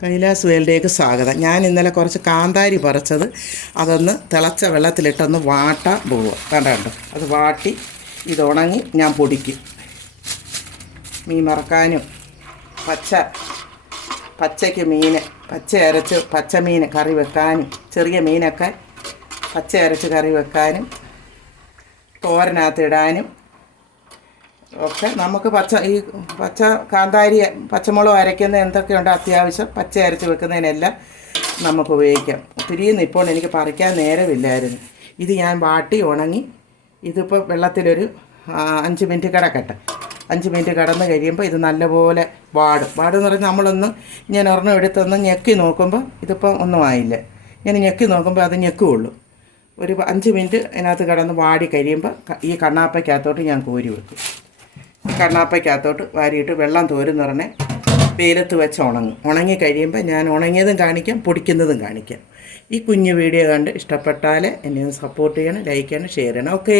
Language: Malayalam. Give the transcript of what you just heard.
കൈലാസ് വേൾഡിലേക്ക് സ്വാഗതം. ഞാൻ ഇന്നലെ കുറച്ച് കാന്താരി പറിച്ചത് അതൊന്ന് തിളച്ച വെള്ളത്തിലിട്ടൊന്ന് വാട്ടാൻ പോവുക. കണ്ടോ, അത് വാട്ടി ഇതുണങ്ങി ഞാൻ പൊടിക്കും. മീൻ മറക്കാനും പച്ചയ്ക്ക് മീൻ പച്ച അരച്ച് പച്ചമീൻ കറി വെക്കാനും, ചെറിയ മീനൊക്കെ പച്ച അരച്ച് കറി വെക്കാനും, തോരനകത്തിടാനും ഒക്കെ നമുക്ക് പച്ച കാന്താരി പച്ചമുളക് അരയ്ക്കുന്ന എന്തൊക്കെയുണ്ട് അത്യാവശ്യം പച്ച അരച്ച് വെക്കുന്നതിനെല്ലാം നമുക്ക് ഉപയോഗിക്കാം. ഒത്തിരിയും ഇപ്പോൾ എനിക്ക് പറിക്കാൻ നേരമില്ലായിരുന്നു. ഇത് ഞാൻ വാട്ടി ഉണങ്ങി ഇതിപ്പോൾ വെള്ളത്തിലൊരു 5 മിനിറ്റ് കിടക്കട്ടെ. 5 മിനിറ്റ് കിടന്ന് കഴിയുമ്പോൾ ഇത് നല്ലപോലെ വാടെന്ന് പറഞ്ഞാൽ നമ്മളൊന്ന് ഞാൻ ഒരെണ്ണം എടുത്തൊന്ന് ഞെക്കി നോക്കുമ്പോൾ ഇതിപ്പോൾ ഒന്നും ആയില്ല. ഞാൻ ഞെക്കി നോക്കുമ്പോൾ അത് ഞെക്കുള്ളൂ. ഒരു 5 മിനിറ്റ് അതിനകത്ത് കിടന്ന് വാടി കഴിയുമ്പോൾ ഈ കണ്ണാപ്പയ്ക്കകത്തോട്ട് ഞാൻ കോരി വെക്കും. കണ്ണാപ്പയ്ക്കകത്തോട്ട് വാരിയിട്ട് വെള്ളം തോരുന്ന പറഞ്ഞ് വെയിലത്ത് വെച്ച് ഉണങ്ങി കഴിയുമ്പോൾ ഞാൻ ഉണങ്ങിയതും കാണിക്കാം, പൊടിക്കുന്നതും കാണിക്കാം. ഈ കുഞ്ഞു വീഡിയോ കണ്ട് ഇഷ്ടപ്പെട്ടാൽ എന്നെ ഒന്ന് സപ്പോർട്ട് ചെയ്യണം, ലൈക്ക് ചെയ്യണം, ഷെയർ ചെയ്യണം. ഓക്കേ.